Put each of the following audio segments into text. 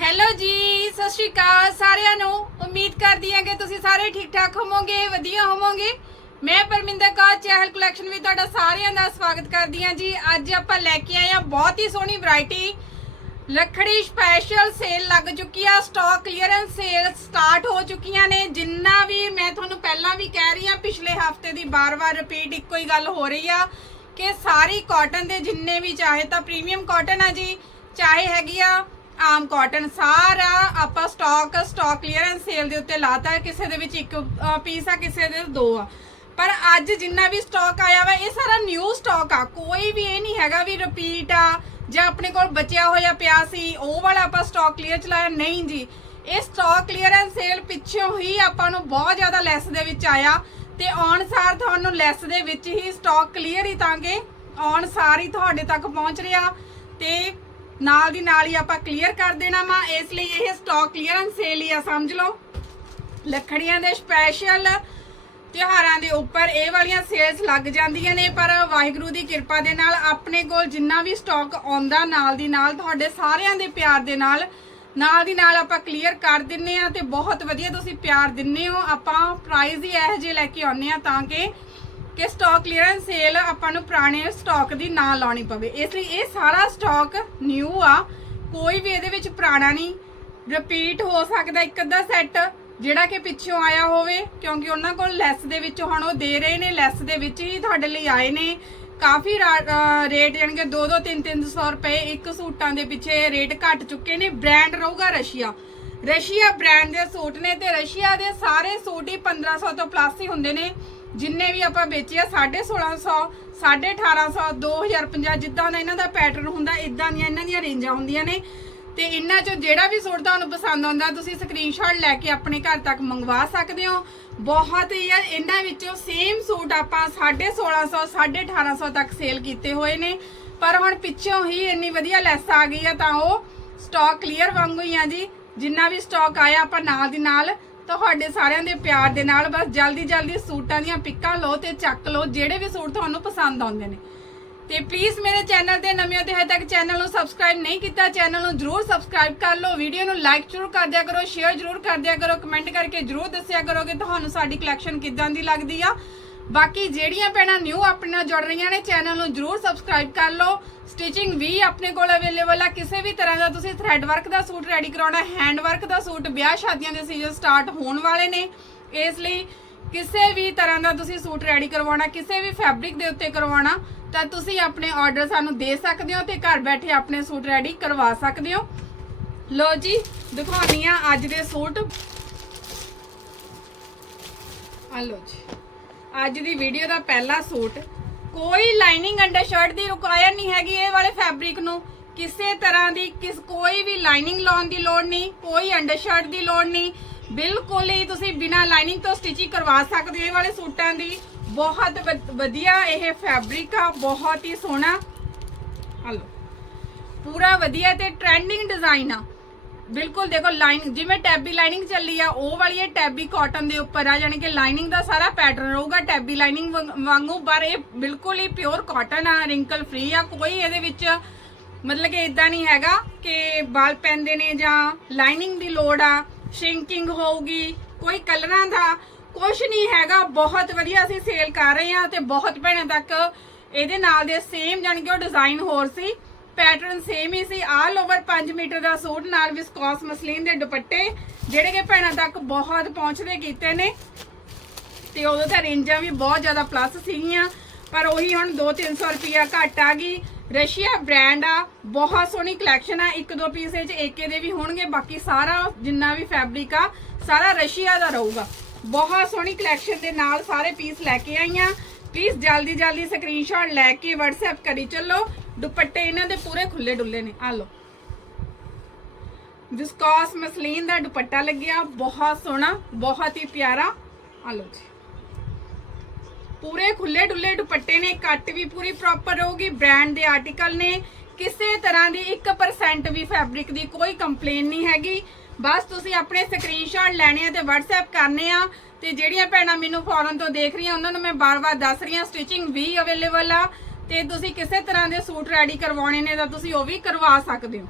Hello ਜੀ, ਸਤਿ ਸ਼੍ਰੀ ਅਕਾਲ ਸਾਰਿਆਂ ਨੂੰ। ਉਮੀਦ ਕਰਦੀ ਹਾਂ ਕਿ ਤੁਸੀਂ ਸਾਰੇ ਠੀਕ ਠਾਕ ਹੋਵੋਗੇ, ਵਧੀਆ ਹੋਵੋਗੇ। ਮੈਂ ਪਰਮਿੰਦਰ ਕੌਰ, ਚਹਿਲ ਕਲੈਕਸ਼ਨ ਵਿੱਚ ਤੁਹਾਡਾ ਸਾਰਿਆਂ ਦਾ ਸਵਾਗਤ ਕਰਦੀ ਹਾਂ ਜੀ। ਅੱਜ ਆਪਾਂ ਲੈ ਕੇ ਆਏ ਹਾਂ ਬਹੁਤ ਹੀ ਸੋਹਣੀ ਵੈਰਾਈਟੀ ਰੱਖੜੀ ਸਪੈਸ਼ਲ ਸੇਲ ਲੱਗ ਚੁੱਕੀ ਆ ਸਟਾਕ ਕਲੀਅਰੈਂਸ ਸੇਲ ਸਟਾਰਟ ਹੋ ਚੁੱਕੀਆਂ ਨੇ। ਜਿੰਨਾ ਵੀ ਮੈਂ ਤੁਹਾਨੂੰ ਪਹਿਲਾਂ ਵੀ ਕਹਿ ਰਹੀ ਹਾਂ, ਪਿਛਲੇ ਹਫ਼ਤੇ ਦੀ ਬਾਰ-ਬਾਰ ਰਿਪੀਟ ਇੱਕੋ ਹੀ ਗੱਲ ਹੋ ਰਹੀ ਆ ਕਿ ਸਾਰੀ ਕਾਟਨ ਦੇ ਜਿੰਨੇ ਵੀ, ਚਾਹੇ ਤਾਂ ਪ੍ਰੀਮੀਅਮ ਕਾਟਨ ਆ ਜੀ, ਚਾਹੇ ਹੈਗੀ ਆ ਆਮ ਕਾਟਨ ਸਾਰਾ ਆਪਾਂ ਸਟਾਕ ਸਟਾਕ ਕਲੀਅਰੈਂਸ ਸੇਲ ਦੇ ਉੱਤੇ ਲਾਤਾ ਹੈ। ਕਿਸੇ ਦੇ ਵਿੱਚ ਇੱਕ ਪੀਸ ਆ, ਕਿਸੇ ਦੇ ਦੋ ਆ। ਪਰ ਅੱਜ ਜਿੰਨਾ ਵੀ ਸਟਾਕ ਆਇਆ ਵਾ, ਇਹ ਸਾਰਾ ਨਿਊ ਸਟਾਕ ਆ। ਕੋਈ ਵੀ ਇਹ ਨਹੀਂ ਹੈਗਾ ਵੀ ਰਿਪੀਟ ਆ, ਜਾਂ ਆਪਣੇ ਕੋਲ ਬਚਿਆ ਹੋਇਆ ਪਿਆ ਸੀ, ਉਹ ਵਾਲਾ ਆਪਾਂ ਸਟਾਕ ਕਲੀਅਰ ਚਲਾਇਆ। ਨਹੀਂ ਜੀ, ਇਹ ਸਟਾਕ ਕਲੀਅਰੈਂਸ ਸੇਲ ਪਿੱਛੋਂ ਹੀ ਆਪਾਂ ਨੂੰ ਬਹੁਤ ਜ਼ਿਆਦਾ ਲੈਸ ਦੇ ਵਿੱਚ ਆਇਆ। ਤੇ ਆਉਣ ਸਾਰ ਤੁਹਾਨੂੰ ਲੈਸ ਦੇ ਵਿੱਚ ਹੀ ਸਟਾਕ ਕਲੀਅਰ ਹੀ ਤਾਂ ਕਿ ਆਉਣ ਸਾਰ ਹੀ ਤੁਹਾਡੇ ਤੱਕ ਪਹੁੰਚ ਰਿਹਾ। ਤੇ ਨਾਲ ਦੀ ਨਾਲ ਹੀ ਆਪਾਂ ਕਲੀਅਰ ਕਰ ਦੇਣਾ ਵਾ, ਇਸ ਲਈ ਇਹ ਸਟਾਕ ਕਲੀਅਰੈਂਸ ਸੇਲ ਹੀ ਆ, ਸਮਝ ਲਓ। ਲੱਖੜੀਆਂ ਦੇ ਸਪੈਸ਼ਲ ਤਿਉਹਾਰਾਂ ਦੇ ਉੱਪਰ ਇਹ ਵਾਲੀਆਂ ਸੇਲਸ ਲੱਗ ਜਾਂਦੀਆਂ ਨੇ, ਪਰ ਵਾਹਿਗੁਰੂ ਦੀ ਕਿਰਪਾ ਦੇ ਨਾਲ ਆਪਣੇ ਕੋਲ ਜਿੰਨਾ ਵੀ ਸਟਾਕ ਆਉਂਦਾ ਨਾਲ ਦੀ ਨਾਲ, ਤੁਹਾਡੇ ਸਾਰਿਆਂ ਦੇ ਪਿਆਰ ਦੇ ਨਾਲ ਨਾਲ ਦੀ ਨਾਲ ਆਪਾਂ ਕਲੀਅਰ ਕਰ ਦਿੰਨੇ ਆ ਤੇ ਬਹੁਤ ਵਧੀਆ ਤੁਸੀਂ ਪਿਆਰ ਦਿੰਨੇ ਹੋ। ਆਪਾਂ ਪ੍ਰਾਈਜ਼ ਹੀ ਇਹੋ ਜਿਹੇ ਲੈ ਕੇ ਆਉਂਦੇ ਆ ਤਾਂ ਕਿ ਕਿ ਸਟਾਕ ਕਲੀਅਰੈਂਸ ਸੇਲ ਆਪਾਂ ਨੂੰ ਪੁਰਾਣੇ ਸਟਾਕ ਦੀ ਨਾ ਲਾਉਣੀ ਪਵੇ। ਇਸ ਲਈ ਇਹ ਸਾਰਾ ਸਟਾਕ ਨਿਊ ਆ। ਕੋਈ ਵੀ ਇਹਦੇ ਵਿੱਚ ਪੁਰਾਣਾ ਨਹੀਂ। ਰਿਪੀਟ ਹੋ ਸਕਦਾ ਇੱਕ ਅੱਧਾ ਸੈੱਟ ਜਿਹੜਾ ਕਿ ਪਿੱਛੋਂ ਆਇਆ ਹੋਵੇ, ਕਿਉਂਕਿ ਉਹਨਾਂ ਕੋਲ ਲੈਸ ਦੇ ਵਿੱਚ ਹੁਣ ਉਹ ਦੇ ਰਹੇ ਨੇ ਲੈਸ ਦੇ ਵਿੱਚ ਹੀ ਤੁਹਾਡੇ ਲਈ ਆਏ ਨੇ। ਕਾਫੀ ਰਾ- ਰੇਟ ਜਾਣੀ ਕਿ 2 2 3 300 ਰੁਪਏ ਇੱਕ ਸੂਟਾਂ ਦੇ ਪਿੱਛੇ ਰੇਟ ਘਟ ਚੁੱਕੇ ਨੇ। ਬ੍ਰਾਂਡ ਰਹੂਗਾ ਰਸ਼ੀਆ। ਰਸ਼ੀਆ ਬ੍ਰਾਂਡ ਦੇ ਸੂਟ ਨੇ ਤੇ ਰਸ਼ੀਆ ਦੇ ਸਾਰੇ ਸੂਟ ਹੀ 1500 ਤੋਂ ਪਲੱਸ ਹੀ ਹੁੰਦੇ ਨੇ। ਜਿੰਨੇ ਵੀ ਆਪਾਂ ਵੇਚੇ ਆ 1650 1850 2050 ਜਿੱਦਾਂ ਦਾ ਇਹਨਾਂ ਦਾ ਪੈਟਰਨ ਹੁੰਦਾ ਇਦਾਂ ਦੀਆਂ ਇਹਨਾਂ ਦੀਆਂ ਰੇਂਜਾਂ ਹੁੰਦੀਆਂ ਨੇ। ਤੇ ਇਹਨਾਂ ਚੋਂ ਜਿਹੜਾ ਵੀ ਸੂਟ ਤੁਹਾਨੂੰ ਪਸੰਦ ਆਉਂਦਾ, ਤੁਸੀਂ ਸਕਰੀਨਸ਼ਾਟ ਲੈ ਕੇ ਆਪਣੇ ਘਰ ਤੱਕ ਮੰਗਵਾ ਸਕਦੇ ਹੋ। ਬਹੁਤ ਹੀ ਆ, ਇਹਨਾਂ ਵਿੱਚੋਂ ਸੇਮ ਸੂਟ ਆਪਾਂ 1650 1850 ਤੱਕ ਸੇਲ ਕੀਤੇ ਹੋਏ ਨੇ। ਪਰ ਹੁਣ ਪਿੱਛੋਂ ਹੀ ਇੰਨੀ ਵਧੀਆ ਲੈਸ ਆ ਗਈ ਆ, ਤਾਂ ਉਹ ਸਟਾਕ ਕਲੀਅਰ ਵਾਂਗੂ ਹੀ ਆ ਜੀ। ਜਿੰਨਾ ਵੀ ਸਟਾਕ ਆਇਆ, ਆਪਾਂ ਨਾਲ ਦੀ ਨਾਲ ਤੁਹਾਡੇ ਸਾਰਿਆਂ ਦੇ ਪਿਆਰ ਦੇ ਨਾਲ ਬਸ ਜਲਦੀ ਜਲਦੀ ਸੂਟਾਂ ਦੀਆਂ ਪਿੱਕਾਂ ਲਓ ਤੇ ਚੱਕ ਲਓ, ਜਿਹੜੇ ਵੀ ਸੂਟ ਤੁਹਾਨੂੰ ਪਸੰਦ ਆਉਂਦੇ ਨੇ। ਤੇ ਪਲੀਜ਼ ਮੇਰੇ ਚੈਨਲ ਦੇ ਨਵੇਂ ਤੇ ਹਜੇ ਤੱਕ ਚੈਨਲ ਨੂੰ ਸਬਸਕ੍ਰਾਈਬ ਨਹੀਂ ਕੀਤਾ ਚੈਨਲ ਨੂੰ ਜਰੂਰ ਸਬਸਕ੍ਰਾਈਬ ਕਰ ਲਓ ਵੀਡੀਓ ਨੂੰ ਲਾਈਕ ਜਰੂਰ ਕਰ ਦਿਆ ਕਰੋ ਸ਼ੇਅਰ ਜਰੂਰ ਕਰ ਦਿਆ ਕਰੋ ਕਮੈਂਟ ਕਰਕੇ ਜਰੂਰ ਦੱਸਿਆ ਕਰੋ ਕਿ ਤੁਹਾਨੂੰ ਸਾਡੀ ਕਲੈਕਸ਼ਨ ਕਿੱਦਾਂ ਦੀ ਲੱਗਦੀ ਆ। ਬਾਕੀ ਜਿਹੜੀਆਂ ਭੈਣਾਂ ਨਿਊ ਆਪਣੇ ਨਾਲ ਜੁੜ ਰਹੀਆਂ ਨੇ ਚੈਨਲ ਨੂੰ ਜਰੂਰ ਸਬਸਕ੍ਰਾਈਬ ਕਰ ਲਓ। ਸਟਿਚਿੰਗ ਵੀ ਆਪਣੇ ਕੋਲ ਅਵੇਲੇਬਲ ਆ। ਕਿਸੇ ਵੀ ਤਰ੍ਹਾਂ ਦਾ ਤੁਸੀਂ ਥ੍ਰੈਡ ਵਰਕ ਦਾ ਸੂਟ ਰੈਡੀ ਕਰਾਉਣਾ ਹੈਂਡ ਵਰਕ ਦਾ ਸੂਟ, ਵਿਆਹ ਸ਼ਾਦੀਆਂ ਦੇ ਸੀਜ਼ਨ ਸਟਾਰਟ ਹੋਣ ਵਾਲੇ ਨੇ, ਇਸ ਲਈ ਕਿਸੇ ਵੀ ਤਰ੍ਹਾਂ ਦਾ ਤੁਸੀਂ ਸੂਟ ਰੈਡੀ ਕਰਵਾਉਣਾ, ਕਿਸੇ ਵੀ ਫੈਬਰਿਕ ਦੇ ਉੱਤੇ ਕਰਵਾਉਣਾ, ਤਾਂ ਤੁਸੀਂ ਆਪਣੇ ਆਰਡਰ ਸਾਨੂੰ ਦੇ ਸਕਦੇ ਹੋ ਤੇ ਘਰ ਬੈਠੇ ਆਪਣੇ ਸੂਟ ਰੈਡੀ ਕਰਵਾ ਸਕਦੇ ਹੋ। ਲੋ ਜੀ ਦਿਖਾਉਣੀ ਆ ਅੱਜ ਦੇ ਸੂਟ। ਆ ਲੋ ਜੀ। ਅੱਜ ਦੀ ਵੀਡੀਓ ਦਾ ਪਹਿਲਾ ਸੂਟ। ਕੋਈ ਲਾਈਨਿੰਗ ਅੰਡਰ ਦੀ ਰਿਕੁਆਇਰ ਨਹੀਂ ਹੈਗੀ ਇਹ ਵਾਲੇ ਫੈਬਰਿਕ ਨੂੰ। ਕਿਸੇ ਤਰ੍ਹਾਂ ਦੀ ਕਿਸ ਕੋਈ ਵੀ ਲਾਈਨਿੰਗ ਲਾਉਣ ਦੀ ਲੋੜ ਨਹੀਂ, ਕੋਈ ਅੰਡਰ ਸ਼ਰਟ ਦੀ ਲੋੜ ਨਹੀਂ। ਬਿਲਕੁਲ ਹੀ ਤੁਸੀਂ ਬਿਨਾ ਲਾਈਨਿੰਗ ਤੋਂ ਸਟਿਚਿੰਗ ਕਰਵਾ ਸਕਦੇ ਹੋ ਇਹ ਵਾਲੇ ਸੂਟਾਂ ਦੀ। ਬਹੁਤ ਵਧ- ਵਧੀਆ ਇਹ ਫੈਬਰਿਕ ਆ, ਬਹੁਤ ਹੀ ਸੋਹਣਾ। ਹਲੋ। ਪੂਰਾ ਵਧੀਆ ਤੇ ਟ੍ਰੈਂਡਿੰਗ ਡਿਜ਼ਾਈਨ ਆ। ਬਿਲਕੁਲ ਦੇਖੋ ਲਾਈਨ ਜਿਵੇਂ ਟੈਬੀ ਲਾਈਨਿੰਗ ਚੱਲੀ ਆ, ਉਹ ਵਾਲੀ ਇਹ ਟੈਬੀ ਕਾਟਨ ਦੇ ਉੱਪਰ ਆ ਯਾਨੀ ਕਿ ਲਾਈਨਿੰਗ ਦਾ ਸਾਰਾ ਪੈਟਰਨ ਰਹੂਗਾ ਟੈਬੀ ਲਾਈਨਿੰਗ ਵਾਂਗੂ ਪਰ ਇਹ ਬਿਲਕੁਲ ਹੀ ਪਿਓਰ ਕਾਟਨ ਆ ਰਿੰਕਲ ਫ੍ਰੀ ਆ, ਕੋਈ ਇਹਦੇ ਵਿੱਚ ਮਤਲਬ ਕਿ ਇਦਾਂ ਨਹੀਂ ਹੈਗਾ ਕਿ ਵਾਲ ਪੈਂਦੇ ਨੇ ਜਾਂ ਲਾਈਨਿੰਗ ਦੀ ਲੋੜ ਆ ਸ਼ਿੰਕਿੰਗ ਹੋਊਗੀ, ਕੋਈ ਕਲਰਾਂ ਦਾ ਕੁਝ ਨਹੀਂ ਹੈਗਾ, ਬਹੁਤ ਵਧੀਆ ਅਸੀਂ ਸੇਲ ਕਰ ਰਹੇ ਆ ਤੇ ਬਹੁਤ ਭੈਣਾਂ ਤੱਕ ਇਹਦੇ ਨਾਲ ਦੇ ਸੇਮ ਜਾਣੀ ਕਿ ਉਹ ਡਿਜ਼ਾਈਨ ਹੋਰ ਸੀ। ਪੈਟਰਨ ਸੇਮ ਹੀ ਸੀ। ਆਲ ਓਵਰ 5 ਮੀਟਰ ਦਾ ਸੂਟ, ਨਾਲ ਵਿਸਕੋਸ ਮਸਲੀਨ ਦੇ ਦੁਪੱਟੇ, ਜਿਹੜੇ ਕਿ ਭੈਣਾਂ ਤੱਕ ਬਹੁਤ ਪਹੁੰਚਦੇ ਕੀਤੇ ਨੇ। ਤੇ ਉਦੋਂ ਤਾਂ ਰੇਂਜਾਂ ਵੀ ਬਹੁਤ ਜ਼ਿਆਦਾ ਪਲੱਸ ਸੀਗੀਆਂ, ਪਰ ਉਹੀ ਹੁਣ 2-300 ਰੁਪਿਆ ਘੱਟ ਆ ਗਈ। ਰਸ਼ੀਆ ਬ੍ਰਾਂਡ ਆ, ਬਹੁਤ ਸੋਹਣੀ ਕਲੈਕਸ਼ਨ ਆ। ਇੱਕ ਦੋ ਪੀਸ ਵਿੱਚ ਏਕੇ ਦੇ ਵੀ ਹੋਣਗੇ, ਬਾਕੀ ਸਾਰਾ ਜਿੰਨਾ ਵੀ ਫੈਬਰਿਕ ਆ, ਸਾਰਾ ਰਸ਼ੀਆ ਦਾ ਰਹੂਗਾ। ਬਹੁਤ ਸੋਹਣੀ ਕਲੈਕਸ਼ਨ ਦੇ ਨਾਲ ਸਾਰੇ ਪੀਸ ਲੈ ਕੇ ਆਈਆਂ। ਪਲੀਜ਼ ਜਲਦੀ ਜਲਦੀ ਸਕਰੀਨਸ਼ਾਟ ਲੈ ਕੇ WhatsApp ਕਰੀ ਚੱਲੋ। ਦੁਪੱਟੇ ਇਹਨਾਂ ਦੇ ਪੂਰੇ ਖੁੱਲੇ ਡੁੱਲੇ ਨੇ। ਆ ਲਓ। ਵਿਸਕੋਸ ਮਸਲੀਨ ਦਾ ਦੁਪੱਟਾ ਲੱਗਿਆ, ਬਹੁਤ ਸੋਹਣਾ, ਬਹੁਤ ਹੀ ਪਿਆਰਾ। ਆ ਲਓ ਜੀ। ਪੂਰੇ ਖੁੱਲੇ ਡੁੱਲੇ ਦੁਪੱਟੇ ਨੇ, ਕੱਟ ਵੀ ਪੂਰੀ ਪ੍ਰੋਪਰ ਰਹੂਗੀ ਬ੍ਰਾਂਡ ਦੇ ਆਰਟੀਕਲ ਨੇ। ਕਿਸੇ ਤਰ੍ਹਾਂ ਦੀ 1% ਵੀ ਫੈਬਰਿਕ ਦੀ ਕੋਈ ਕੰਪਲੇਨ ਨਹੀਂ ਹੈਗੀ। ਬਸ ਤੁਸੀਂ ਆਪਣੇ ਸਕਰੀਨਸ਼ਾਟ ਲੈਣੇ ਆ ਤੇ WhatsApp ਕਰਨੇ ਆ ਤੇ ਜਿਹੜੀਆਂ ਭੈਣਾਂ ਮੈਨੂੰ ਫੋਰਨ ਤੋਂ ਦੇਖ ਰਹੀਆਂ, ਉਹਨਾਂ ਨੂੰ ਮੈਂ ਬਾਰ-ਬਾਰ ਦੱਸ ਰਹੀ ਹਾਂ ਸਟਿਚਿੰਗ ਵੀ ਅਵੇਲੇਬਲ ਆ। ਤੇ ਤੁਸੀਂ ਕਿਸੇ ਤਰ੍ਹਾਂ ਦੇ ਸੂਟ ਰੈਡੀ ਕਰਵਾਉਣੇ ਨੇ ਤਾਂ ਤੁਸੀਂ ਉਹ ਵੀ ਕਰਵਾ ਸਕਦੇ ਹੋ।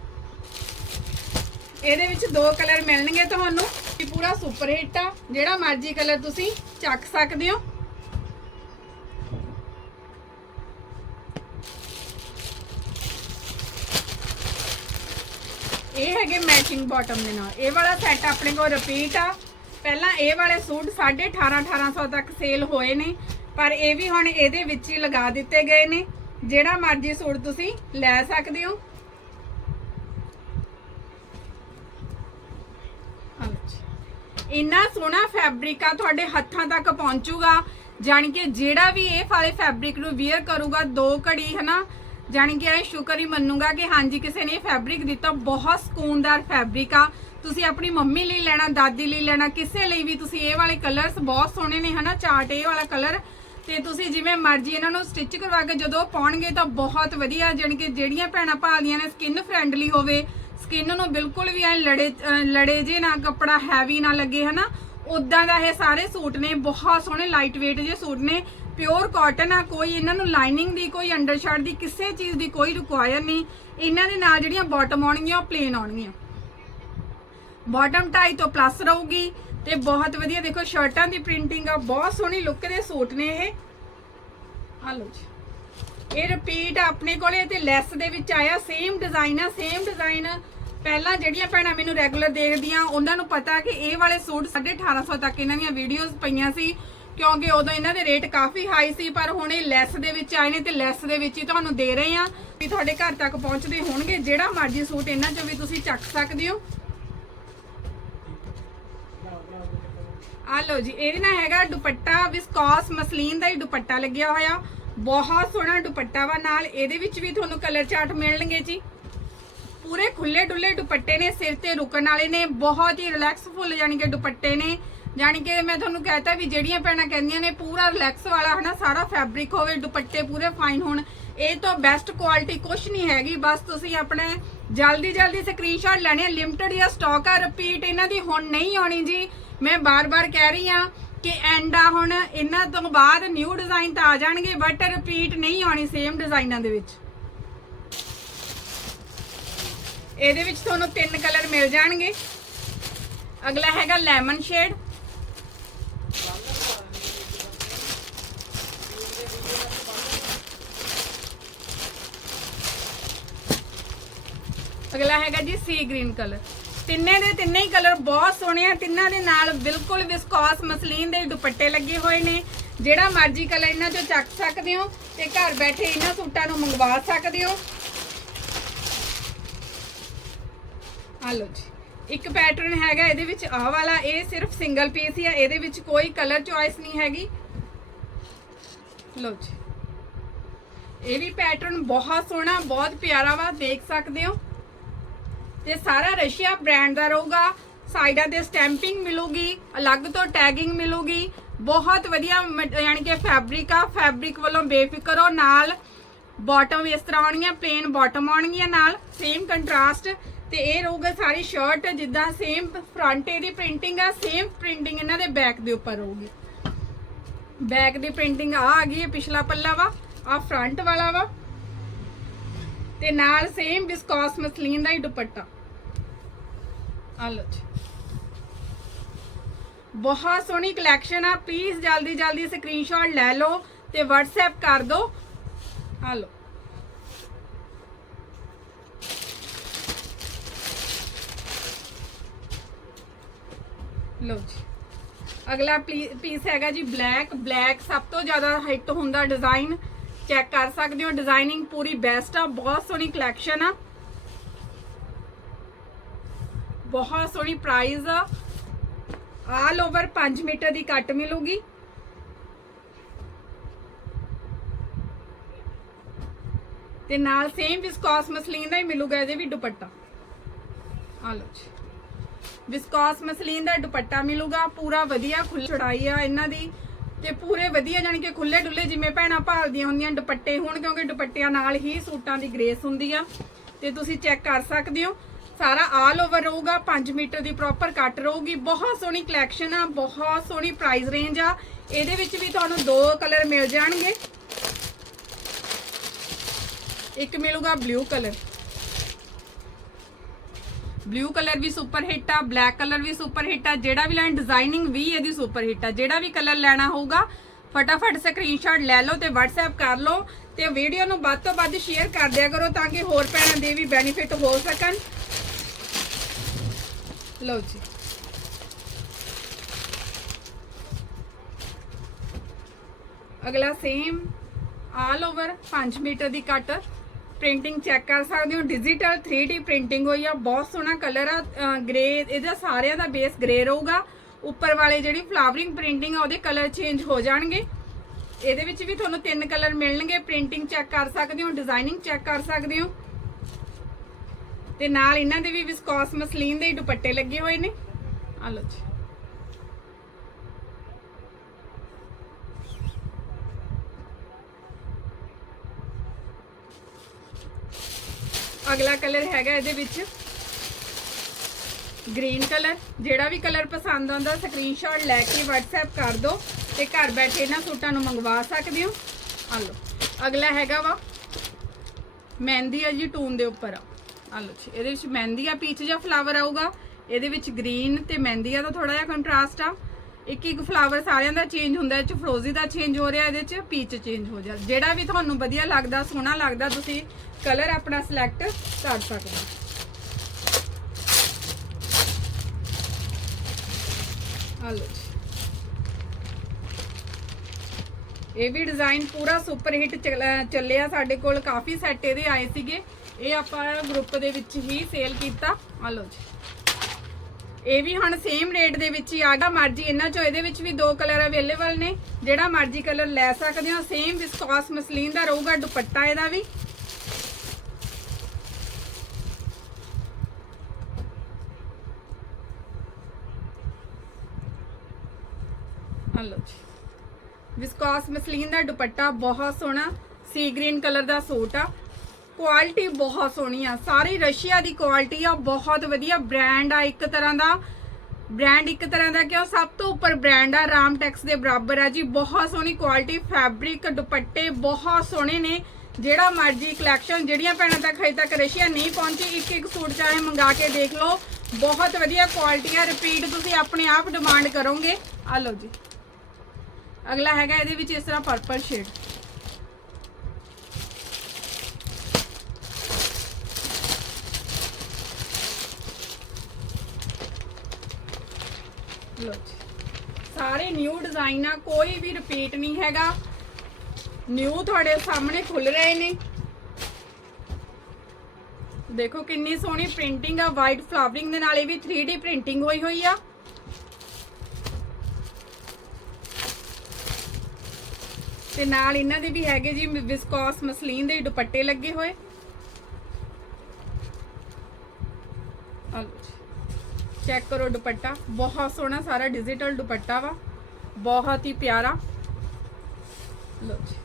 ਇਹਦੇ ਵਿੱਚ ਦੋ ਕਲਰ ਮਿਲਣਗੇ ਤੁਹਾਨੂੰ। ਇਹ ਪੂਰਾ ਸੁਪਰ ਹਿੱਟ ਆ, ਜਿਹੜਾ ਮਰਜ਼ੀ ਕਲਰ ਤੁਸੀਂ ਚੱਕ ਸਕਦੇ ਹੋ। ਇਹ ਹੈਗੇ ਮੈਚਿੰਗ ਬਾਟਮ ਦੇ ਨਾਲ। ਇਹ ਵਾਲਾ ਸੈੱਟ ਆਪਣੇ ਕੋਲ ਰਿਪੀਟ ਆ। ਪਹਿਲਾਂ ਇਹ ਵਾਲੇ ਸੂਟ 18.5 1800 ਤੱਕ ਸੇਲ ਹੋਏ ਨੇ। ਪਰ ਇਹ ਵੀ ਹੁਣ ਇਹਦੇ ਵਿੱਚ ਹੀ ਲਗਾ ਦਿੱਤੇ ਗਏ ਨੇ। ਜਿਹੜਾ ਮਰਜ਼ੀ ਸੂਟ ਤੁਸੀਂ ਲੈ ਸਕਦੇ ਹੋ। ਇੰਨਾ ਸੋਹਣਾ ਫੈਬਰਿਕ ਆ, ਤੁਹਾਡੇ ਹੱਥਾਂ ਤੱਕ ਪਹੁੰਚੂਗਾ। ਜਾਣੀ ਕਿ ਜਿਹੜਾ ਵੀ ਇਹ ਵਾਲੇ ਫੈਬਰਿਕ ਨੂੰ ਵੇਅਰ ਕਰੂਗਾ, ਦੋ ਘੜੀ, ਹਨਾ? ਜਾਣੀ ਕਿ ਇਹ ਸ਼ੁਕਰ ਹੀ ਮੰਨੂਗਾ ਕਿ ਹਾਂਜੀ, ਕਿਸੇ ਨੇ ਇਹ ਫੈਬਰਿਕ ਦਿੱਤਾ। ਬਹੁਤ ਸਕੂਨਦਾਰ ਫੈਬਰਿਕ ਆ। ਤੁਸੀਂ ਆਪਣੀ ਮੰਮੀ ਲਈ ਲੈਣਾ, ਦਾਦੀ ਲਈ ਲੈਣਾ, ਕਿਸੇ ਲਈ ਵੀ ਤੁਸੀਂ ਇਹ ਵਾਲੇ ਕਲਰਸ ਬਹੁਤ ਸੋਹਣੇ ਨੇ, ਹਨਾ? ਚਾਰਟ ਇਹ ਵਾਲਾ ਕਲਰ ਤੇ ਤੁਸੀਂ ਜਿਵੇਂ ਮਰਜ਼ੀ ਇਹਨਾਂ ਨੂੰ ਸਟਿਚ ਕਰਵਾ ਕੇ ਜਦੋਂ ਪਾਉਣਗੇ ਤਾਂ ਬਹੁਤ ਵਧੀਆ, ਜਾਣੀ ਕਿ ਜਿਹੜੀਆਂ ਭੈਣਾਂ ਭਾਲਦੀਆਂ ਨੇ ਸਕਿਨ ਫ੍ਰੈਂਡਲੀ ਹੋਵੇ ਸਕਿਨ ਨੂੰ ਬਿਲਕੁਲ ਵੀ ਐ ਲੜੇ ਲੜੇ ਜੇ ਨਾ, ਕੱਪੜਾ ਹੈਵੀ ਨਾ ਲੱਗੇ, ਹਨਾ? ਉਦਾਂ ਦਾ ਇਹ ਸਾਰੇ ਸੂਟ ਨੇ, ਬਹੁਤ ਸੋਹਣੇ ਲਾਈਟ weight ਜੇ ਸੂਟ ਨੇ ਪਿਓਰ ਕਾਟਨ ਆ, ਕੋਈ ਇਹਨਾਂ ਨੂੰ ਲਾਈਨਿੰਗ ਦੀ, ਕੋਈ ਅੰਡਰਸ਼ਰਟ ਦੀ, ਕਿਸੇ ਚੀਜ਼ ਦੀ ਕੋਈ ਰਿਕੁਆਇਰ ਨਹੀਂ। ਇਹਨਾਂ ਦੇ ਨਾਲ ਜਿਹੜੀਆਂ ਬਾਟਮ ਆਉਣਗੀਆਂ, ਉਹ ਪਲੇਨ ਆਉਣਗੀਆਂ। ਬਾਟਮ ਟਾਈ ਤੋਂ ਪਲੱਸ ਰਹੂਗੀ ਤੇ ਬਹੁਤ ਵਧੀਆ, ਦੇਖੋ ਸ਼ਰਟਾਂ ਦੀ ਪ੍ਰਿੰਟਿੰਗ ਆ, ਬਹੁਤ ਸੋਹਣੀ ਲੁੱਕ ਦੇ ਸੂਟ ਨੇ ਇਹ। ਆ ਲਓ ਜੀ। ਇਹ ਰਿਪੀਟ ਆਪਣੇ ਕੋਲੇ ਤੇ ਲੈਸ ਦੇ ਵਿੱਚ ਆਇਆ ਸੇਮ ਡਿਜ਼ਾਈਨ ਆ ਸੇਮ ਡਿਜ਼ਾਈਨ ਪਹਿਲਾਂ ਜਿਹੜੀਆਂ ਭੈਣਾਂ ਮੈਨੂੰ ਰੈਗੂਲਰ ਦੇਖਦੀਆਂ, ਉਹਨਾਂ ਨੂੰ ਪਤਾ ਕਿ ਇਹ ਵਾਲੇ ਸੂਟ 1850 ਤੱਕ ਇਹਨਾਂ ਦੀਆਂ ਵੀਡੀਓਜ਼ ਪਈਆਂ ਸੀ, ਕਿਉਂਕਿ ਉਦੋਂ ਇਹਨਾਂ ਦੇ ਰੇਟ ਕਾਫੀ ਹਾਈ ਸੀ, ਪਰ ਹੁਣ ਇਹ ਲੈਸ ਦੇ ਵਿੱਚ ਆਏ ਨੇ ਤੇ ਲੈਸ ਦੇ ਵਿੱਚ ਹੀ ਤੁਹਾਨੂੰ ਦੇ ਰਹੇ ਆ। ਵੀ ਤੁਹਾਡੇ ਘਰ ਤੱਕ ਪਹੁੰਚਦੇ ਹੋਣਗੇ, ਜਿਹੜਾ ਮਰਜ਼ੀ ਸੂਟ ਇਹਨਾਂ ਚੋਂ ਵੀ ਤੁਸੀਂ ਚੱਕ ਸਕਦੇ ਹੋ। ਆ ਲਓ ਜੀ ਇਹਦੇ ਨਾਲ ਹੈਗਾ ਦੁਪੱਟਾ ਵਿਸਕੋਸ ਮਸਲੀਨ ਦਾ ਹੀ ਦੁਪੱਟਾ ਲੱਗਿਆ ਹੋਇਆ। ਬਹੁਤ ਸੋਹਣਾ ਦੁਪੱਟਾ ਵਾ, ਨਾਲ ਇਹਦੇ ਵਿੱਚ ਵੀ ਤੁਹਾਨੂੰ ਕਲਰ ਚਾਰਟ ਮਿਲਣਗੇ ਜੀ। ਪੂਰੇ ਖੁੱਲੇ ਡੁੱਲੇ ਦੁਪੱਟੇ ਨੇ, ਸਿਰ ਤੇ ਰੁਕਣ ਵਾਲੇ ਨੇ, ਬਹੁਤ ਹੀ ਰਿਲੈਕਸਫੁਲ ਯਾਨੀ ਕਿ ਦੁਪੱਟੇ ਨੇ। ਯਾਨੀ ਕਿ ਮੈਂ ਤੁਹਾਨੂੰ ਕਹਤਾ ਵੀ ਜਿਹੜੀਆਂ ਭੈਣਾਂ ਕਹਿੰਦੀਆਂ ਨੇ, ਪੂਰਾ ਰਿਲੈਕਸ ਵਾਲਾ, ਹਨਾ, ਸਾਰਾ ਫੈਬਰਿਕ ਹੋਵੇ, ਦੁਪੱਟੇ ਪੂਰੇ ਫਾਈਨ ਹੋਣ। ਇਹ ਤੋਂ ਬੈਸਟ ਕੁਆਲਿਟੀ ਕੁਝ ਨਹੀਂ ਹੈਗੀ, ਬਸ ਤੁਸੀਂ ਆਪਣੇ ਜਲਦੀ ਜਲਦੀ ਸਕਰੀਨਸ਼ਾਟ ਲੈਣੇ ਲਿਮਟਿਡ ਜਾਂ ਸਟਾਕ ਆ ਰਿਪੀਟ ਇਹਨਾਂ ਦੀ ਹੁਣ ਨਹੀਂ ਆਉਣੀ ਜੀ। ਮੈਂ ਬਾਰ-ਬਾਰ ਕਹਿ ਰਹੀ ਆ ਕਿ ਐਂਡ ਆ ਹੁਣ, ਇਹਨਾਂ ਤੋਂ ਬਾਅਦ ਨਿਊ ਡਿਜ਼ਾਈਨ ਤਾਂ ਆ ਜਾਣਗੇ ਬਟ ਰਿਪੀਟ ਨਹੀਂ ਆਉਣੀ ਸੇਮ ਡਿਜ਼ਾਈਨਾਂ ਦੇ ਵਿੱਚ। ਇਹਦੇ ਵਿੱਚ ਤੁਹਾਨੂੰ ਤਿੰਨ ਕਲਰ ਮਿਲ ਜਾਣਗੇ। ਅਗਲਾ ਹੈਗਾ ਲੈਮਨ ਸ਼ੇਡ ਅਗਲਾ ਹੈਗਾ ਜੀ ਸੀ ਗ੍ਰੀਨ ਕਲਰ। ਤਿੰਨੇ ਦੇ ਤਿੰਨੇ ਹੀ ਕਲਰ ਬਹੁਤ ਸੋਹਣੇ ਆ। ਤਿੰਨਾਂ ਦੇ ਨਾਲ ਬਿਲਕੁਲ ਵਿਸਕੋਸ ਮਸਲੀਨ ਦੇ ਦੁਪੱਟੇ ਲੱਗੇ ਹੋਏ ਨੇ। ਜਿਹੜਾ ਮਰਜ਼ੀ ਕਲਰ ਇਹਨਾਂ ਚੋਂ ਚੱਕ ਸਕਦੇ ਹੋ ਤੇ ਘਰ ਬੈਠੇ ਇਹਨਾਂ ਸੂਟਾਂ ਨੂੰ ਮੰਗਵਾ ਸਕਦੇ ਹੋ। ਆ ਲਓ ਜੀ। ਇੱਕ ਪੈਟਰਨ ਹੈਗਾ ਇਹਦੇ ਵਿੱਚ ਆਹ ਵਾਲਾ। ਇਹ ਸਿਰਫ ਸਿੰਗਲ ਪੀਸ ਹੀ ਆ। ਇਹਦੇ ਵਿੱਚ ਕੋਈ ਕਲਰ ਚੁਆਇਸ ਨਹੀਂ ਹੈਗੀ। ਲਓ ਜੀ। ਇਹ ਵੀ ਪੈਟਰਨ ਬਹੁਤ ਸੋਹਣਾ, ਬਹੁਤ ਪਿਆਰਾ ਵਾ। ਦੇਖ ਸਕਦੇ ਹੋ। ਤੇ ਸਾਰਾ ਰਸ਼ੀਆ ਬ੍ਰਾਂਡ ਦਾ ਰਹੂਗਾ। ਸਾਈਡਾਂ ਤੇ ਸਟੈਂਪਿੰਗ ਮਿਲੂਗੀ, ਅਲੱਗ ਤੋਂ ਟੈਗਿੰਗ ਮਿਲੂਗੀ। ਬਹੁਤ ਵਧੀਆ ਮਟ- ਯਾਨੀ ਕਿ ਫੈਬਰਿਕ ਆ ਫੈਬਰਿਕ ਵੱਲੋਂ ਬੇਫਿਕਰ ਹੋ, ਨਾਲ ਬਾਟਮ ਇਸ ਤਰ੍ਹਾਂ ਆਉਣਗੀਆਂ ਪਲੇਨ ਬਾਟਮ ਆਉਣਗੀਆਂ ਨਾਲ ਸੇਮ ਕੰਟਰਾਸਟ ਤੇ ਇਹ ਰਹੂਗਾ ਸਾਰੀ ਸ਼ਰਟ ਜਿੱਦਾਂ ਸੇਮ ਫਰੰਟ ਇਹਦੀ ਪ੍ਰਿੰਟਿੰਗ ਆ ਸੇਮ ਪ੍ਰਿੰਟਿੰਗ ਇਹਨਾਂ ਦੇ ਬੈਕ ਦੇ ਉੱਪਰ ਰਹੂਗੀ। ਬੈਕ ਦੀ ਪ੍ਰਿੰਟਿੰਗ ਆ ਆ ਗਈ ਹੈ, ਪਿਛਲਾ ਪੱਲਾ ਵਾ, ਆ ਫਰੰਟ ਵਾਲਾ ਵਾ। ਤੇ ਨਾਲ ਸੇਮ ਵਿਸਕੋਸ ਮਸਲੀਨ ਦਾ ਹੀ ਦੁਪੱਟਾ। ਆ ਲਓ ਜੀ। ਬਹੁਤ ਸੋਹਣੀ ਕਲੈਕਸ਼ਨ ਆ। ਪਲੀਜ਼ ਜਲਦੀ ਜਲਦੀ ਸਕਰੀਨਸ਼ਾਟ ਲੈ ਲਓ ਤੇ WhatsApp ਕਰ ਦਿਓ। ਆ ਲਓ। ਲਓ ਜੀ। ਅਗਲਾ ਪੀਸ ਹੈਗਾ ਜੀ ਬਲੈਕ। ਬਲੈਕ ਸਭ ਤੋਂ ਜ਼ਿਆਦਾ ਹਿੱਟ ਹੁੰਦਾ ਡਿਜ਼ਾਈਨ ਚੈੱਕ ਕਰ ਸਕਦੇ ਹੋ ਡਿਜ਼ਾਈਨਿੰਗ ਪੂਰੀ ਬੈਸਟ ਆ, ਬਹੁਤ ਸੋਹਣੀ ਕਲੈਕਸ਼ਨ ਆ। ਬਹੁਤ ਸੋਹਣੀ ਪ੍ਰਾਈਸ ਆ। ਆਲ ਓਵਰ 5 ਮੀਟਰ ਦੀ ਕੱਟ ਮਿਲੂਗੀ। ਤੇ ਨਾਲ ਸੇਮ ਵਿਸਕੋਸ ਮਸਲੀਨ ਦਾ ਹੀ ਮਿਲੂਗਾ ਇਹਦੇ ਵੀ ਦੁਪੱਟਾ। ਆ ਲਓ ਜੀ। ਵਿਸਕੋਸ ਮਸਲੀਨ ਦਾ ਦੁਪੱਟਾ ਮਿਲੂਗਾ, ਪੂਰਾ ਵਧੀਆ ਖੁੱਲੀ ਚੜਾਈ ਆ ਇਹਨਾਂ ਦੀ। ਤੇ ਪੂਰੇ ਵਧੀਆ ਜਾਨੀ ਕਿ ਖੁੱਲੇ ਡੁੱਲੇ ਜਿਵੇਂ ਭੈਣਾਂ ਭਾਲਦੀਆਂ ਹੁੰਦੀਆਂ, ਦੁਪੱਟੇ ਹੋਣ ਕਿਉਂਕਿ ਦੁਪੱਟਿਆਂ ਨਾਲ ਹੀ ਸੂਟਾਂ ਦੀ ਗ੍ਰੇਸ ਹੁੰਦੀ ਆ। ਤੇ ਤੁਸੀਂ ਚੈੱਕ ਕਰ ਸਕਦੇ ਹੋ, ਸਾਰਾ ਆਲ ਓਵਰ ਰਹੂਗਾ 5 ਮੀਟਰ ਦੀ ਪ੍ਰੋਪਰ ਕੱਟ ਰਹੂਗੀ, ਬਹੁਤ ਸੋਹਣੀ ਕਲੈਕਸ਼ਨ ਆ, ਬਹੁਤ ਸੋਹਣੀ ਪ੍ਰਾਈਸ ਰੇਂਜ ਆ। ਇਹਦੇ ਵਿੱਚ ਵੀ ਤੁਹਾਨੂੰ ਦੋ ਕਲਰ ਮਿਲ ਜਾਣਗੇ। ਇੱਕ ਮਿਲੂਗਾ ਬਲੂ ਕਲਰ ਬਲੂ ਕਲਰ ਵੀ ਸੁਪਰ ਹਿੱਟ ਆ ਬਲੈਕ ਕਲਰ ਵੀ ਸੁਪਰ ਹਿੱਟ ਆ, ਜਿਹੜਾ ਵੀ ਲੈਣਾ ਡਿਜ਼ਾਈਨਿੰਗ ਵੀ ਇਹਦੀ ਸੁਪਰ ਹਿੱਟ ਆ। ਜਿਹੜਾ ਵੀ ਕਲਰ ਲੈਣਾ ਹੋਊਗਾ, ਫਟਾਫਟ ਸਕਰੀਨਸ਼ਾਟ ਲੈ ਲਓ ਤੇ WhatsApp ਕਰ ਲਓ ਤੇ ਵੀਡੀਓ ਨੂੰ ਵੱਧ ਤੋਂ ਵੱਧ ਸ਼ੇਅਰ ਕਰ ਦਿਆ ਕਰੋ ਤਾਂ ਕਿ ਹੋਰ ਭੈਣਾਂ ਦੇ ਵੀ ਬੈਨੀਫਿਟ ਹੋ ਸਕਣ। ਲਓ ਜੀ। ਅਗਲਾ ਸੇਮ ਆਲ ਓਵਰ 5 ਮੀਟਰ ਦੀ ਕੱਟ ਪ੍ਰਿੰਟਿੰਗ ਚੈੱਕ ਕਰ ਸਕਦੇ ਹੋ। ਡਿਜੀਟਲ 3D ਪ੍ਰਿੰਟਿੰਗ ਹੋਈ ਆ। ਬਹੁਤ ਸੋਹਣਾ ਕਲਰ ਆ। ਗ੍ਰੇ ਇਹਦਾ ਸਾਰਿਆਂ ਦਾ ਬੇਸ ਗ੍ਰੇ ਰਹੂਗਾ। ਉੱਪਰ ਵਾਲੇ ਜਿਹੜੀ ਫਲਾਵਰਿੰਗ ਪ੍ਰਿੰਟਿੰਗ ਆ, ਉਹਦੇ ਕਲਰ ਚੇਂਜ ਹੋ ਜਾਣਗੇ। ਇਹਦੇ ਵਿੱਚ ਵੀ ਤੁਹਾਨੂੰ ਤਿੰਨ ਕਲਰ ਮਿਲਣਗੇ। ਪ੍ਰਿੰਟਿੰਗ ਚੈੱਕ ਕਰ ਸਕਦੇ ਹੋ ਡਿਜ਼ਾਈਨਿੰਗ ਚੈੱਕ ਕਰ ਸਕਦੇ ਹੋ। ਤੇ ਨਾਲ ਇਹਨਾਂ ਦੇ ਵੀ ਵਿਸਕੋਸ ਮਸਲੀਨ ਦੇ ਹੀ ਦੁਪੱਟੇ ਲੱਗੇ ਹੋਏ ਨੇ। ਆ ਲਓ ਜੀ। ਅਗਲਾ ਕਲਰ ਹੈਗਾ ਇਹਦੇ ਵਿੱਚ। ਗ੍ਰੀਨ ਕਲਰ, ਜਿਹੜਾ ਵੀ ਕਲਰ ਪਸੰਦ ਆਉਂਦਾ ਸਕਰੀਨਸ਼ਾਟ ਲੈ ਕੇ WhatsApp ਕਰ ਦਿਓ ਤੇ ਘਰ ਬੈਠੇ ਇਹਨਾਂ ਸੂਟਾਂ ਨੂੰ ਮੰਗਵਾ ਸਕਦੇ ਹੋ। ਆ ਲਓ, ਅਗਲਾ ਹੈਗਾ ਵਾ ਮਹਿੰਦੀ ਆ ਜੀ, ਟੂਨ ਦੇ ਉੱਪਰ ਆ। ਆ ਲਓ ਜੀ, ਇਹਦੇ ਵਿੱਚ ਮਹਿੰਦੀ ਆ ਪੀਚ ਜਾਂ ਫਲਾਵਰ ਆਊਗਾ। ਇਹਦੇ ਵਿੱਚ ਗ੍ਰੀਨ ਤੇ ਮਹਿੰਦੀ ਆ ਦਾ ਥੋੜਾ ਜਿਹਾ ਕੰਟਰਾਸਟ ਆ। ਇੱਕ ਇੱਕ ਫਲਾਵਰ ਸਾਰਿਆਂ ਦਾ ਚੇਂਜ ਹੁੰਦਾ, ਇਹ ਚ ਫਰੋਜ਼ੀ ਦਾ ਚੇਂਜ ਹੋ ਰਿਹਾ, ਇਹਦੇ ਚ ਪੀਚ ਚੇਂਜ ਹੋ ਜਾ ਜਿਹੜਾ ਵੀ ਤੁਹਾਨੂੰ ਵਧੀਆ ਲੱਗਦਾ, ਸੋਹਣਾ ਲੱਗਦਾ, ਤੁਸੀਂ ਕਲਰ ਆਪਣਾ ਸਿਲੈਕਟ ਕਰ ਸਕਦੇ ਹੋ। ਆ ਇਹ ਵੀ ਡਿਜ਼ਾਈਨ ਪੂਰਾ ਸੁਪਰ ਹਿੱਟ ਚੱਲਿਆ ਸਾਡੇ ਕੋਲ। ਕਾਫੀ ਸੈੱਟ ਇਹਦੇ ਆਏ ਸੀਗੇ। ਇਹ ਆਪਾਂ ਗਰੁੱਪ ਦੇ ਵਿੱਚ ਹੀ ਸੇਲ ਕੀਤਾ। ਆ ਜੀ। ਇਹ ਵੀ ਹੁਣ ਸੇਮ ਰੇਟ ਦੇ ਵਿੱਚ ਹੀ ਆ ਗਿਆ। ਮਰਜ਼ੀ ਇਹਨਾਂ ਚੋਂ, ਇਹਦੇ ਵਿੱਚ ਵੀ ਦੋ ਕਲਰ ਅਵੇਲੇਬਲ ਨੇ। ਜਿਹੜਾ ਮਰਜ਼ੀ ਕਲਰ ਲੈ ਸਕਦੇ ਹੋ ਸੇਮ ਵਿਸਕੋਸ ਮਸਲੀਨ ਦਾ ਰਹੂਗਾ, ਦੁਪੱਟਾ ਇਹਦਾ ਵੀ। ਲਓ ਜੀ। ਵਿਸਕੋਸ ਮਸਲੀਨ ਦਾ ਦੁਪੱਟਾ ਬਹੁਤ ਸੋਹਣਾ ਸੀ ਗ੍ਰੀਨ ਕਲਰ ਦਾ ਸੂਟ ਆ। ਕੁਆਲਿਟੀ ਬਹੁਤ ਸੋਹਣੀ ਆ। ਸਾਰੀ ਰਸ਼ੀਆ ਦੀ ਕੁਆਲਿਟੀ ਆ, ਬਹੁਤ ਵਧੀਆ ਬ੍ਰਾਂਡ ਆ ਇੱਕ ਤਰ੍ਹਾਂ ਦਾ। ਬ੍ਰਾਂਡ ਇੱਕ ਤਰ੍ਹਾਂ ਦਾ ਕਿਉਂ ਸਭ ਤੋਂ ਉੱਪਰ ਬ੍ਰਾਂਡ ਆ ਰਾਮ ਟੈਕਸ ਦੇ ਬਰਾਬਰ ਆ ਜੀ। ਬਹੁਤ ਸੋਹਣੀ ਕੁਆਲਿਟੀ ਫੈਬਰਿਕ ਦੁਪੱਟੇ ਬਹੁਤ ਸੋਹਣੇ ਨੇ। ਜਿਹੜਾ ਮਰਜ਼ੀ ਕਲੈਕਸ਼ਨ ਜਿਹੜੀਆਂ ਭੈਣਾਂ ਤੱਕ ਹਜੇ ਤੱਕ ਰਸ਼ੀਆ ਨਹੀਂ ਪਹੁੰਚੀ, ਇੱਕ ਇੱਕ ਸੂਟ ਚਾਹੇ ਮੰਗਾ ਕੇ ਦੇਖ ਲਓ। ਬਹੁਤ ਵਧੀਆ ਕੁਆਲਿਟੀ ਆ। ਰਿਪੀਟ ਤੁਸੀਂ ਆਪਣੇ ਆਪ ਡਿਮਾਂਡ ਕਰੋਗੇ। ਆ ਲਓ ਜੀ। ਅਗਲਾ ਹੈਗਾ ਇਹਦੇ ਵਿੱਚ ਇਸ ਤਰ੍ਹਾਂ ਪਰਪਲ ਸ਼ੇਡ ਲੋ ਸਾਰੇ ਨਿਊ ਡਿਜ਼ਾਈਨ ਆ, ਕੋਈ ਵੀ ਰਿਪੀਟ ਨਹੀਂ ਹੈਗਾ। ਨਿਊ ਤੁਹਾਡੇ ਸਾਹਮਣੇ ਖੁੱਲ ਰਹੇ ਨੇ। ਦੇਖੋ ਕਿੰਨੀ ਸੋਹਣੀ ਪ੍ਰਿੰਟਿੰਗ ਆ ਵਾਈਟ ਫਲਾਵਰਿੰਗ ਦੇ ਨਾਲ ਇਹ ਵੀ 3D ਪ੍ਰਿੰਟਿੰਗ ਹੋਈ ਹੋਈ ਆ। ਤੇ ਨਾਲ ਇਹਨਾਂ ਦੇ ਵੀ ਹੈਗੇ ਜੀ ਵਿਸਕੋਸ ਮਸਲੀਨ ਦੇ ਦੁਪੱਟੇ ਲੱਗੇ ਹੋਏ। ਚੈੱਕ ਕਰੋ ਦੁਪੱਟਾ। ਬਹੁਤ ਸੋਹਣਾ ਸਾਰਾ ਡਿਜੀਟਲ ਦੁਪੱਟਾ ਵਾ। ਬਹੁਤ ਹੀ ਪਿਆਰਾ। ਲੋ ਜੀ।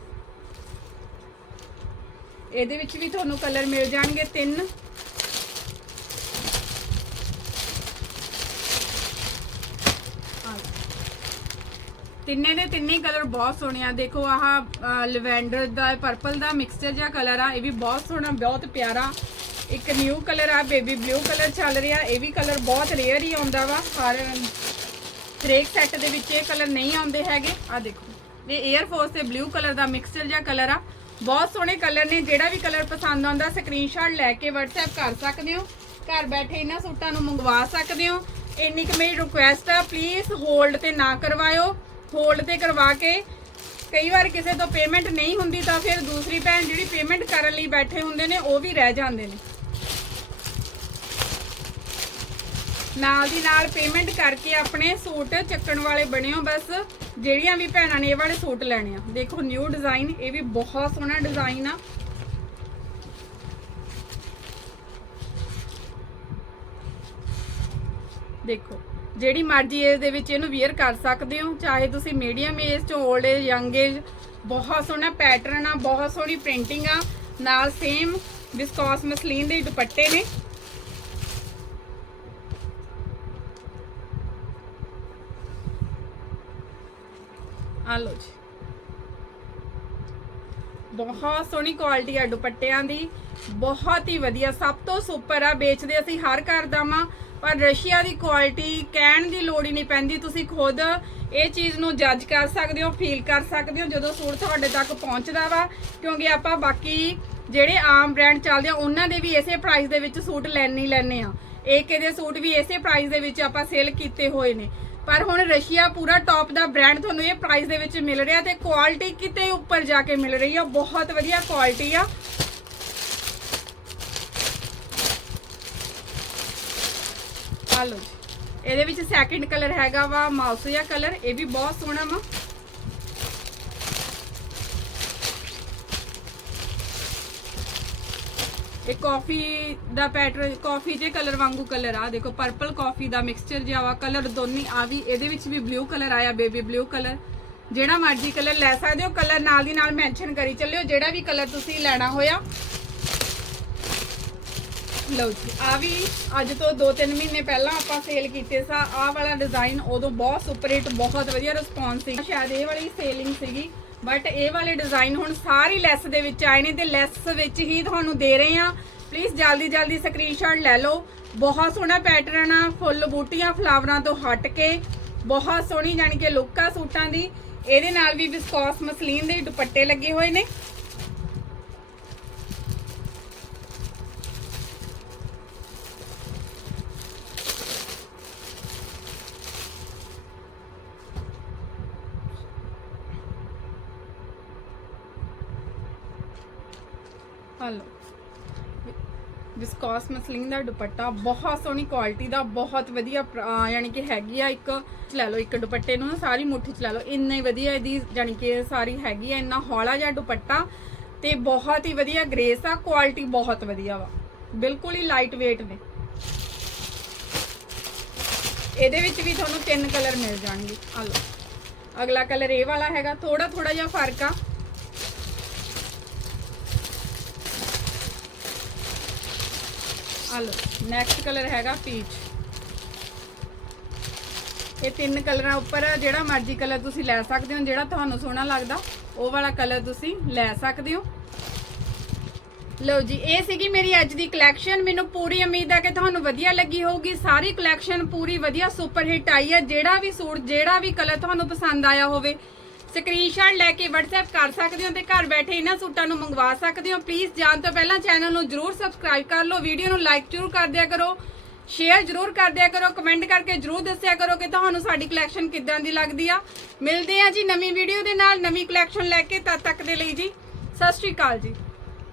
ਇਹਦੇ ਵਿੱਚ ਵੀ ਤੁਹਾਨੂੰ ਕਲਰ ਮਿਲ ਜਾਣਗੇ ਤਿੰਨ। ਤਿੰਨੇ ਦੇ ਤਿੰਨੇ ਕਲਰ ਬਹੁਤ ਸੋਹਣੇ ਆ। ਦੇਖੋ ਆਹ ਲਵੈਂਡਰ ਦਾ ਪਰਪਲ ਦਾ ਮਿਕਸਚਰ ਜਿਹਾ ਕਲਰ ਆ। ਇਹ ਵੀ ਬਹੁਤ ਸੋਹਣਾ, ਬਹੁਤ ਪਿਆਰਾ। ਇੱਕ ਨਿਊ ਕਲਰ ਆ ਬੇਬੀ ਬਲੂ ਕਲਰ ਚੱਲ ਰਿਹਾ, ਇਹ ਵੀ ਕਲਰ ਬਹੁਤ ਰੇਅਰ ਹੀ ਆਉਂਦਾ ਵਾ, ਹਰ ਹਰੇਕ ਸੈੱਟ ਦੇ ਵਿੱਚ ਇਹ ਕਲਰ ਨਹੀਂ ਆਉਂਦੇ ਹੈਗੇ। ਆ ਦੇਖੋ, ਇਹ 에ਅਰ ਫੋਰਸ ਤੇ ਬਲੂ ਕਲਰ ਦਾ ਮਿਕਸਚਰ ਜਿਹਾ ਕਲਰ ਆ। ਬਹੁਤ ਸੋਹਣੇ ਕਲਰ ਨੇ, ਜਿਹੜਾ ਵੀ ਕਲਰ ਪਸੰਦ ਆਉਂਦਾ ਸਕਰੀਨਸ਼ਾਟ ਲੈ ਕੇ WhatsApp ਕਰ ਸਕਦੇ ਹੋ। ਘਰ ਬੈਠੇ ਇਹਨਾਂ ਸੂਟਾਂ ਨੂੰ ਮੰਗਵਾ ਸਕਦੇ ਹੋ। ਇੰਨੀ ਕੁ ਮੇਰੀ ਰਿਕੁਐਸਟ ਆ ਪਲੀਜ਼ ਹੋਲਡ ਤੇ ਨਾ ਕਰਵਾਇਓ। ਹੋਲਡ ਤੇ ਕਰਵਾ ਕੇ ਕਈ ਵਾਰ ਕਿਸੇ ਤੋਂ ਪੇਮੈਂਟ ਨਹੀਂ ਹੁੰਦੀ ਤਾਂ ਫਿਰ ਦੂਸਰੀ ਭੈਣ ਜਿਹੜੀ ਪੇਮੈਂਟ ਕਰਨ ਲਈ ਬੈਠੇ ਹੁੰਦੇ ਨੇ, ਉਹ ਵੀ ਰਹਿ ਜਾਂਦੇ ਨੇ। ਨਾਲ ਦੀ ਨਾਲ ਪੇਮੈਂਟ ਕਰਕੇ ਆਪਣੇ ਸੂਟ ਚੱਕਣ ਵਾਲੇ ਬਣਿਓ ਬਸ। ਜਿਹੜੀਆਂ ਵੀ ਭੈਣਾਂ ਨੇ ਇਹ ਵਾਲੇ ਸੂਟ ਲੈਣੇ ਆ। ਦੇਖੋ ਨਿਊ ਡਿਜ਼ਾਈਨ ਇਹ ਵੀ ਬਹੁਤ ਸੋਹਣਾ ਡਿਜ਼ਾਈਨ ਆ। ਦੇਖੋ, ਜਿਹੜੀ ਮਰਜ਼ੀ ਏਜ ਦੇ ਵਿੱਚ ਇਹਨੂੰ ਵੇਅਰ ਕਰ ਸਕਦੇ ਹੋ। ਚਾਹੇ ਤੁਸੀਂ ਮੀਡੀਅਮ ਏਜ ਤੋਂ 올ਡ ਏਜ ਯੰਗ ਏਜ ਬਹੁਤ ਸੋਹਣਾ ਪੈਟਰਨ ਆ, ਬਹੁਤ ਸੋਹਣੀ ਪ੍ਰਿੰਟਿੰਗ ਆ। ਨਾਲ ਸੇਮ ਵਿਸਕੋਸ ਮਸਲੀਨ ਦੇ ਦੁਪੱਟੇ ਨੇ। ਆ ਲਓ ਜੀ। ਬਹੁਤ ਸੋਹਣੀ ਕੁਆਲਿਟੀ ਆ ਦੁਪੱਟਿਆਂ ਦੀ। ਬਹੁਤ ਹੀ ਵਧੀਆ। ਸਭ ਤੋਂ ਸੁਪਰ ਆ, ਵੇਚਦੇ ਅਸੀਂ ਹਰ ਘਰ ਦਾ ਵਾਂ, ਪਰ ਰਸ਼ੀਆ ਦੀ ਕੁਆਲਿਟੀ ਕਹਿਣ ਦੀ ਲੋੜ ਹੀ ਨਹੀਂ ਪੈਂਦੀ। ਤੁਸੀਂ ਖੁਦ ਇਹ ਚੀਜ਼ ਨੂੰ ਜੱਜ ਕਰ ਸਕਦੇ ਹੋ ਫੀਲ ਕਰ ਸਕਦੇ ਹੋ, ਜਦੋਂ ਸੂਟ ਤੁਹਾਡੇ ਤੱਕ ਪਹੁੰਚਦਾ ਵਾ। ਕਿਉਂਕਿ ਆਪਾਂ ਬਾਕੀ ਜਿਹੜੇ ਆਮ ਬ੍ਰਾਂਡ ਚੱਲਦੇ ਆ, ਉਹਨਾਂ ਦੇ ਵੀ ਇਸੇ ਪ੍ਰਾਈਸ ਦੇ ਵਿੱਚ ਸੂਟ ਲੈਣੇ ਹੀ ਲੈਣੇ ਆ। ਏਕੇ ਦੇ ਸੂਟ ਵੀ ਇਸੇ ਪ੍ਰਾਈਸ ਦੇ ਵਿੱਚ ਆਪਾਂ ਸੇਲ ਕੀਤੇ ਹੋਏ ਨੇ। ਪਰ ਹੁਣ ਰਸ਼ੀਆ ਪੂਰਾ ਟੌਪ ਦਾ ਬ੍ਰਾਂਡ ਤੁਹਾਨੂੰ ਇਹ ਪ੍ਰਾਈਸ ਦੇ ਵਿੱਚ ਮਿਲ ਰਿਹਾ ਤੇ ਕੁਆਲਿਟੀ ਕਿਤੇ ਉੱਪਰ ਜਾ ਕੇ ਮਿਲ ਰਹੀ ਆ। ਬਹੁਤ ਵਧੀਆ ਕੁਆਲਿਟੀ ਆ। ਆ ਲਓ ਜੀ। ਇਹਦੇ ਵਿੱਚ ਸੈਕਿੰਡ ਕਲਰ ਹੈਗਾ ਵਾ ਮਾਊਸੀਆ ਕਲਰ ਇਹ ਵੀ ਬਹੁਤ ਸੋਹਣਾ ਵਾ। ਇਹ ਕਾਫੀ ਦਾ ਪੈਟਰਨ ਕਾਫੀ ਜੇ ਕਲਰ ਵਾਂਗੂ ਕਲਰ ਆ। ਦੇਖੋ ਪਰਪਲ ਕਾਫੀ ਦਾ ਮਿਕਸਚਰ ਜਿਹਾ ਵਾ ਕਲਰ ਦੋਨੀ ਆ ਵੀ, ਇਹਦੇ ਵਿੱਚ ਵੀ ਬਲੂ ਕਲਰ ਆਇਆ ਬੇਬੀ ਬਲੂ ਕਲਰ ਜਿਹੜਾ ਮਰਜ਼ੀ ਕਲਰ ਲੈ ਸਕਦੇ ਹੋ ਕਲਰ ਨਾਲ ਦੀ ਨਾਲ ਮੈਂਸ਼ਨ ਕਰੀ ਚੱਲਿਓ, ਜਿਹੜਾ ਵੀ ਕਲਰ ਤੁਸੀਂ ਲੈਣਾ ਹੋਇਆ। ਲਓ ਜੀ, ਆ ਵੀ ਅੱਜ ਤੋਂ 2-3 ਮਹੀਨੇ ਪਹਿਲਾਂ ਆਪਾਂ ਸੇਲ ਕੀਤੇ ਸਾ, ਆਹ ਵਾਲਾ ਡਿਜ਼ਾਈਨ ਉਦੋਂ ਬਹੁਤ ਸੁਪਰ ਹਿੱਟ ਬਹੁਤ ਵਧੀਆ ਰਿਸਪੌਂਸ ਸੀ। ਸ਼ਾਇਦ ਇਹ ਵਾਲੀ ਸੇਲਿੰਗ ਸੀਗੀ। ਬਟ ਇਹ ਵਾਲੇ ਡਿਜ਼ਾਈਨ ਹੁਣ ਸਾਰੀ ਲੈਸ ਦੇ ਵਿੱਚ ਆਏ ਨੇ ਤੇ ਲੈਸ ਵਿੱਚ ਹੀ ਤੁਹਾਨੂੰ ਦੇ ਰਹੇ ਆ ਪਲੀਜ਼ ਜਲਦੀ ਜਲਦੀ ਸਕਰੀਨਸ਼ਾਟ ਲੈ ਲਓ। ਬਹੁਤ ਸੋਹਣਾ ਪੈਟਰਨ ਆ, ਫੁੱਲ ਬੂਟੀਆਂ ਫਲਾਵਰਾਂ ਤੋਂ ਹਟ ਕੇ। ਬਹੁਤ ਸੋਹਣੀ ਜਾਣੀ ਕਿ ਲੁੱਕ ਆ ਸੂਟਾਂ ਦੀ। ਇਹਦੇ ਨਾਲ ਵੀ ਵਿਸਕੋਸ ਮਸਲੀਨ ਦੇ ਦੁਪੱਟੇ ਲੱਗੇ ਹੋਏ ਨੇ। ਵਿਸਕੋਸ ਮਸਲਿੰਗ ਦਾ ਦੁਪੱਟਾ ਬਹੁਤ ਸੋਹਣੀ ਕੁਆਲਿਟੀ ਦਾ, ਬਹੁਤ ਵਧੀਆ ਪ੍ਰ- ਯਾਨੀ ਕਿ ਹੈਗੀ ਆ ਇੱਕ, ਲੈ ਲਓ ਇੱਕ ਦੁਪੱਟੇ ਨੂੰ, ਸਾਰੀ ਮੁੱਠੀ ਚ ਲੈ ਲਓ, ਇੰਨਾ ਹੀ ਵਧੀਆ ਇਹਦੀ ਯਾਨੀ ਕਿ ਸਾਰੀ ਹੈਗੀ ਆ, ਇੰਨਾ ਹੌਲਾ ਜਿਹਾ ਦੁਪੱਟਾ ਤੇ ਬਹੁਤ ਹੀ ਵਧੀਆ ਗ੍ਰੇਸ ਆ ਕੁਆਲਿਟੀ ਬਹੁਤ ਵਧੀਆ ਵਾ, ਬਿਲਕੁਲ ਹੀ ਲਾਈਟ weight ਨੇ। ਇਹਦੇ ਵਿੱਚ ਵੀ ਤੁਹਾਨੂੰ ਤਿੰਨ ਕਲਰ ਮਿਲ ਜਾਣਗੇ, ਆ ਲਓ। ਅਗਲਾ ਕਲਰ ਇਹ ਵਾਲਾ ਹੈਗਾ ਥੋੜਾ ਥੋੜਾ ਜਿਹਾ ਫ਼ਰਕ ਆ। ਆ ਲਓ ਨੈਕਸਟ ਕਲਰ ਹੈਗਾ ਪੀਚ ਇਹ ਤਿੰਨ ਕਲਰਾਂ ਉੱਪਰ, ਜਿਹੜਾ ਮਰਜ਼ੀ ਕਲਰ ਤੁਸੀਂ ਲੈ ਸਕਦੇ ਹੋ, ਜਿਹੜਾ ਤੁਹਾਨੂੰ ਸੋਹਣਾ ਲੱਗਦਾ, ਉਹ ਵਾਲਾ ਕਲਰ ਤੁਸੀਂ ਲੈ ਸਕਦੇ ਹੋ। ਲਓ ਜੀ, ਇਹ ਸੀਗੀ ਮੇਰੀ ਅੱਜ ਦੀ ਕਲੈਕਸ਼ਨ ਮੈਨੂੰ ਪੂਰੀ ਉਮੀਦ ਹੈ ਕਿ ਤੁਹਾਨੂੰ ਵਧੀਆ ਲੱਗੀ ਹੋਊਗੀ। ਸਾਰੀ ਕਲੈਕਸ਼ਨ ਪੂਰੀ ਵਧੀਆ ਸੁਪਰ ਹਿੱਟ ਆਈ ਹੈ ਜਿਹੜਾ ਵੀ ਸੂਟ, ਜਿਹੜਾ ਵੀ ਕਲਰ ਤੁਹਾਨੂੰ ਪਸੰਦ ਆਇਆ ਹੋਵੇ ਸਕਰੀਨਸ਼ਾਟ ਲੈ ਕੇ WhatsApp ਕਰ ਸਕਦੇ ਹੋ ਤੇ ਘਰ ਬੈਠੇ ਇਹਨਾਂ ਸੂਟਾਂ ਨੂੰ ਮੰਗਵਾ ਸਕਦੇ ਹੋ। ਪਲੀਜ਼ ਜਾਣ ਤੋਂ ਪਹਿਲਾਂ ਚੈਨਲ ਨੂੰ ਜਰੂਰ ਸਬਸਕ੍ਰਾਈਬ ਕਰ ਲਓ। ਵੀਡੀਓ ਨੂੰ ਲਾਈਕ ਜਰੂਰ ਕਰ ਦਿਆ ਕਰੋ। ਸ਼ੇਅਰ ਜਰੂਰ ਕਰ ਦਿਆ ਕਰੋ। ਕਮੈਂਟ ਕਰਕੇ ਜਰੂਰ ਦੱਸਿਆ ਕਰੋ ਕਿ ਤੁਹਾਨੂੰ ਸਾਡੀ ਕਲੈਕਸ਼ਨ ਕਿੱਦਾਂ ਦੀ ਲੱਗਦੀ ਆ। ਮਿਲਦੇ ਆ ਜੀ ਨਵੀਂ ਵੀਡੀਓ ਦੇ ਨਾਲ। ਨਵੀਂ ਕਲੈਕਸ਼ਨ ਲੈ ਕੇ ਤਦ ਤੱਕ ਦੇ ਲਈ ਜੀ। ਸਤਿ ਸ਼੍ਰੀ ਅਕਾਲ ਜੀ।